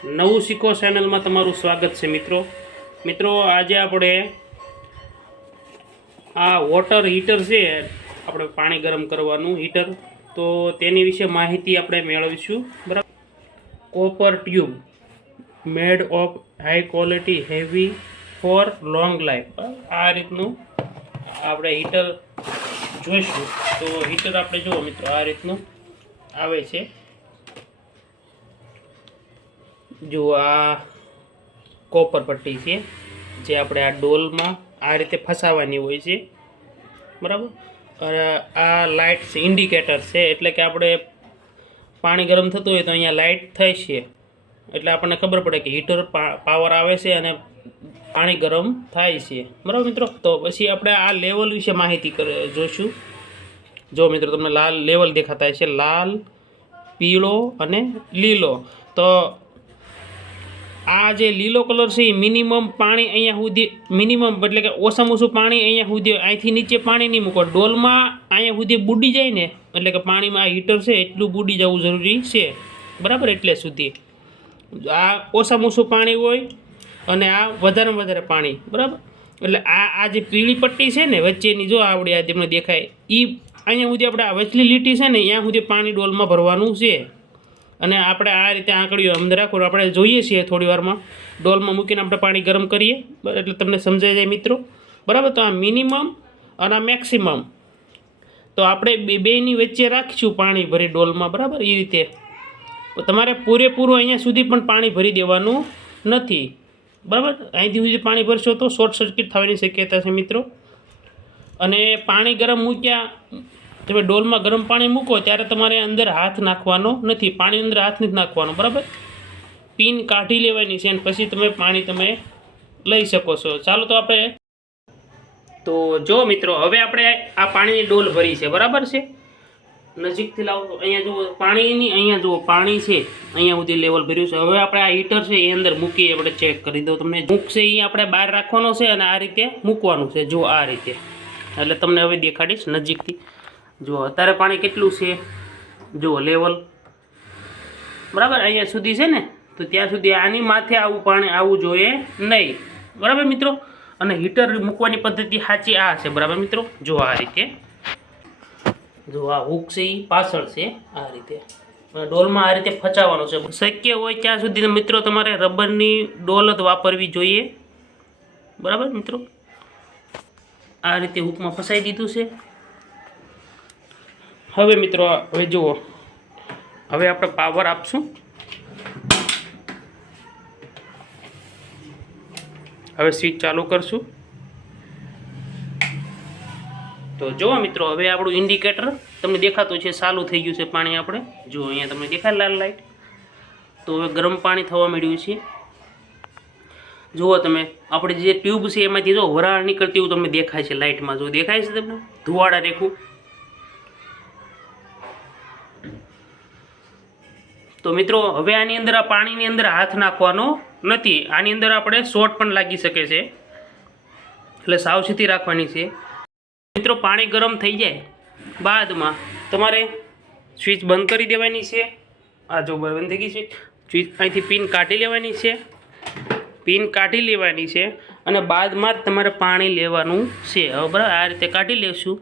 નવું શીખો ચેનલમાં તમારું સ્વાગત છે મિત્રો આજે આપણે આ વોટર હીટર છે, આપણે પાણી ગરમ કરવાનું હીટર, તો તેની વિશે માહિતી આપણે મેળવીશું. બરાબર. Copper tube made of high quality heavy four long life. આ રીતનું આપણે હીટર જોઈશું. તો હીટર આપણે જુઓ મિત્રો, આ રીતનું આવે છે. જો આ કોપર પટ્ટી છે જે આપણે આ ડોલમાં આ રીતે ફસાવવાની હોય છે. બરાબર. આ લાઇટ છે, ઇન્ડિકેટર છે, એટલે કે આપણે પાણી ગરમ થતું હોય તો અહીંયા લાઇટ થાય છે, એટલે આપણને ખબર પડે કે હીટર પાવર આવે છે અને પાણી ગરમ થાય છે. બરાબર મિત્રો. તો પછી આપણે આ લેવલ વિશે માહિતી જોઈશું. જો મિત્રો, તમને લાલ લેવલ દેખાતા છે, લાલ, પીળો અને લીલો. તો આ જે લીલો કલર છે એ મિનિમમ પાણી અહીંયા સુધી, મિનિમમ એટલે કે ઓછામાં ઓછું પાણી અહીંયા સુધી, અહીંથી નીચે પાણી નહીં મૂકો. ડોલમાં અહીંયા સુધી બુડી જાય ને, એટલે કે પાણીમાં આ હીટર છે એટલું બુડી જવું જરૂરી છે. બરાબર. એટલે સુધી આ ઓછામાં ઓછું પાણી હોય અને આ વધારેમાં વધારે પાણી. બરાબર. એટલે આ જે પીળી પટ્ટી છે ને વચ્ચેની, જો આવડી આ તમને દેખાય, એ અહીંયા સુધી આપણે આ વચલી લીટી છે ને ત્યાં સુધી પાણી ડોલમાં ભરવાનું છે. અને આપણે આ રીતે આંકડીઓ અંદર રાખો, આપણે જોઈએ છીએ થોડી વારમાં ડોલમાં મૂકીને આપણે પાણી ગરમ કરીએ, એટલે તમને સમજાઈ જાય મિત્રો. બરાબર. તો આ મિનિમમ અને આ મેક્સિમમ, તો આપણે બેની વચ્ચે રાખીશું પાણી ભરી ડોલમાં. બરાબર. એ રીતે તમારે પૂરેપૂરું અહીંયા સુધી પણ પાણી ભરી દેવાનું નથી. બરાબર. અહીંથી સુધી પાણી ભરશો તો શોર્ટ સર્કિટ થવાની શક્યતા છે મિત્રો. અને પાણી ગરમ મૂક્યા, તમે ડોલમાં ગરમ પાણી મૂકો ત્યારે તમારે અંદર હાથ નાખવાનો નથી, પાણી અંદર હાથ નથી નાખવાનો. બરાબર. પિન કાઢી લેવાની છે અને પછી તમે પાણી લઈ શકો છો. ચાલો તો આપણે, તો જો મિત્રો, હવે આપણે આ પાણીની ડોલ ભરી છે. બરાબર છે. નજીકથી લાવો. અહીંયા જુઓ પાણીની, અહીંયા જુઓ પાણી છે, અહીંયા સુધી લેવલ ભર્યું છે. હવે આપણે આ હીટર છે એ અંદર મૂકી આપણે ચેક કરી દો. તમને મૂકશે એ આપણે બહાર રાખવાનો છે અને આ રીતે મૂકવાનું છે. જો આ રીતે, એટલે તમને હવે દેખાડીશ નજીકથી. જો અત્યારે પાણી કેટલું છે, જુઓ લેવલ. બરાબર. અહીંયા સુધી છે ને, તો ત્યાં સુધી આની માથે આવું પાણી આવવું જોઈએ નહીં. બરાબર મિત્રો. અને હીટર મૂકવાની પદ્ધતિ સાચી આ છે. બરાબર મિત્રો. જો આ રીતે, જો આ હુક છે એ પાછળ છે, આ રીતે ડોલમાં આ રીતે ફચાવવાનો છે. શક્ય હોય ત્યાં સુધી મિત્રો તમારે રબરની ડોલ જ વાપરવી જોઈએ. બરાબર મિત્રો. આ રીતે હુકમાં ફસાઈ દીધું છે. હવે મિત્રો, હવે જુઓ, હવે આપણે પાવર આપશું. હવે સ્વિચ ચાલુ કરશું. તો જુઓ મિત્રો, હવે આપણું ઇન્ડિકેટર તમને દેખાતું છે, ચાલુ થઈ ગયું છે પાણી. આપણે જુઓ અહીંયા તમને દેખાય લાલ લાઇટ. તો હવે ગરમ પાણી થવા માંડ્યું છે. જુઓ તમે, આપણે જે ટ્યુબ છે એમાંથી જો વરાળ નીકળતી એવું તમને દેખાય છે લાઇટમાં. જો દેખાય છે તમને ધુવાડા રેખું. તો મિત્રો, હવે આની અંદર આ પાણીની અંદર હાથ નાખવાનો નથી. આની અંદર આપણે શોર્ટ પણ લાગી શકે છે, એટલે સાવચેતી રાખવાની છે મિત્રો. પાણી ગરમ થઈ જાય બાદમાં તમારે સ્વિચ બંધ કરી દેવાની છે. આ જો બંધ થઈ ગઈ છે સ્વિચ. અહીંથી પિન કાઢી લેવાની છે, પિન કાઢી લેવાની છે અને બાદમાં જ તમારે પાણી લેવાનું છે. હવે બરાબર આ રીતે કાઢી લેશું,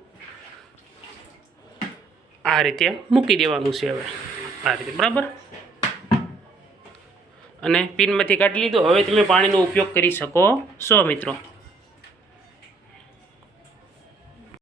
આ રીતે મૂકી દેવાનું છે. હવે આ રીતે બરાબર. અને પિનમાંથી કાઢી લીધું. હવે તમે પાણીનો ઉપયોગ કરી શકો છો મિત્રો.